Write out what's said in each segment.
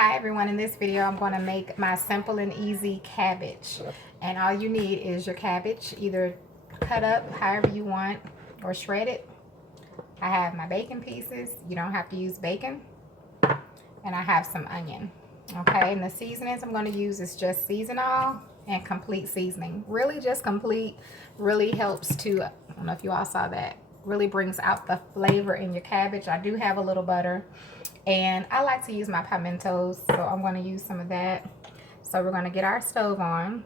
Hi everyone, in this video I'm going to make my simple and easy cabbage, and all you need is your cabbage, either cut up however you want or shred it. I have my bacon pieces, you don't have to use bacon, and I have some onion. Okay, and the seasonings I'm going to use is just seasonal and complete seasoning. Really just complete really helps to, I don't know if you all saw that, really brings out the flavor in your cabbage. I do have a little butter. And I like to use my pimentos, so I'm going to use some of that. So we're going to get our stove on.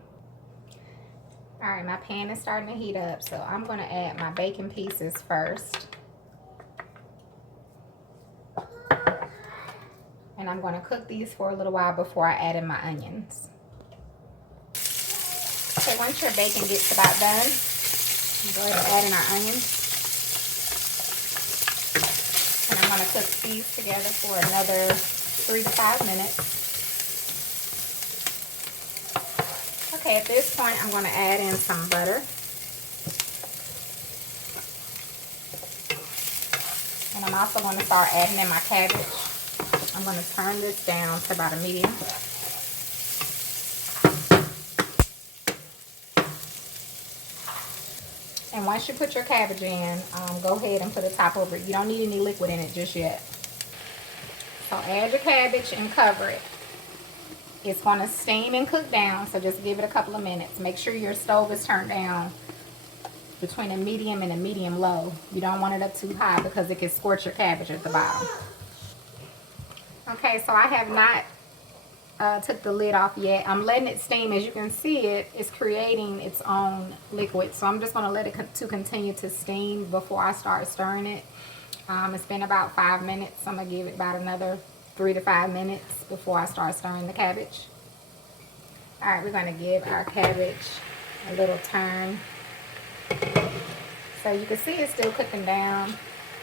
All right, my pan is starting to heat up, so I'm going to add my bacon pieces first. And I'm going to cook these for a little while before I add in my onions. Okay, once your bacon gets about done, go ahead and add in our onions. And I'm going to cook these together for another 3 to 5 minutes. Okay, at this point I'm going to add in some butter. And I'm also going to start adding in my cabbage. I'm going to turn this down to about a medium. And once you put your cabbage in, go ahead and put a top over it. You don't need any liquid in it just yet. So add your cabbage and cover it. It's going to steam and cook down, so just give it a couple of minutes. Make sure your stove is turned down between a medium and a medium low. You don't want it up too high because it can scorch your cabbage at the bottom. Okay, so I have not took the lid off yet. I'm letting it steam. As you can see, it's creating its own liquid, so I'm just going to let it continue to steam before I start stirring it. It's been about 5 minutes. I'm going to give it about another 3 to 5 minutes before I start stirring the cabbage. Alright, we're going to give our cabbage a little turn. So you can see it's still cooking down.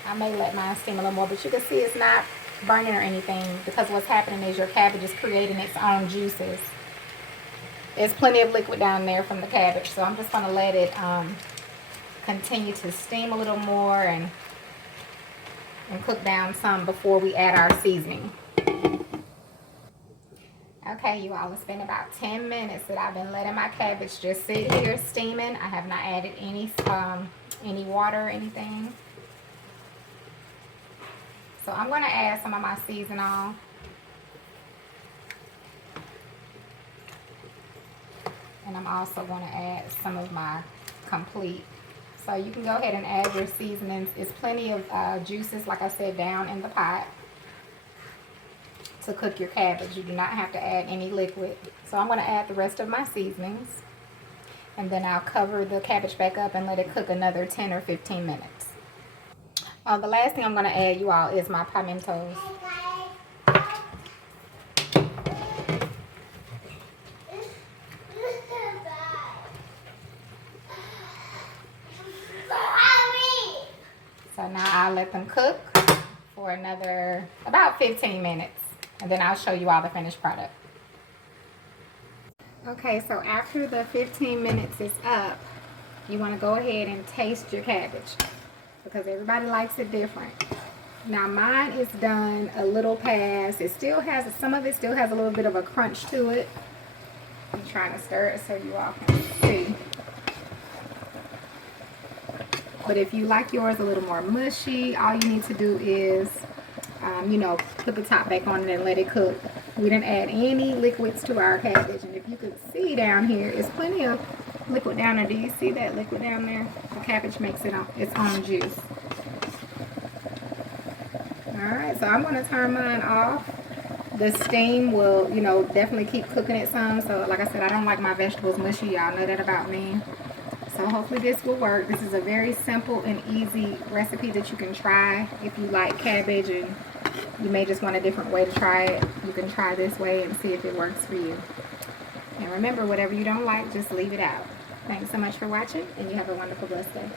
I may let mine steam a little more, but you can see it's not burning or anything, because what's happening is your cabbage is creating its own juices. There's plenty of liquid down there from the cabbage, so I'm just going to let it continue to steam a little more and cook down some before we add our seasoning. Okay, you all, it's been about 10 minutes that I've been letting my cabbage just sit here steaming. I have not added any water or anything. So I'm going to add some of my seasonal. And I'm also going to add some of my complete. So you can go ahead and add your seasonings. It's plenty of juices, like I said, down in the pot to cook your cabbage. You do not have to add any liquid. So I'm going to add the rest of my seasonings. And then I'll cover the cabbage back up and let it cook another 10 or 15 minutes. The last thing I'm going to add, you all, is my pimentos. So now I'll let them cook for another about 15 minutes. And then I'll show you all the finished product. Okay, so after the 15 minutes is up, you want to go ahead and taste your cabbage, because everybody likes it different. Now mine is done a little past. It still has, some of it still has a little bit of a crunch to it. I'm trying to stir it so you all can see. But if you like yours a little more mushy, all you need to do is, you know, put the top back on it and let it cook. We didn't add any liquids to our cabbage. And if you could see down here, it's plenty of liquid down there. Do you see that liquid down there? The cabbage makes it its own juice. Alright, so I'm going to turn mine off. The steam will, you know, definitely keep cooking it some. So like I said, I don't like my vegetables mushy. Y'all know that about me. So hopefully this will work. This is a very simple and easy recipe that you can try if you like cabbage and you may just want a different way to try it. You can try this way and see if it works for you. And remember, whatever you don't like, just leave it out. Thanks so much for watching, and you have a wonderful, blessed day.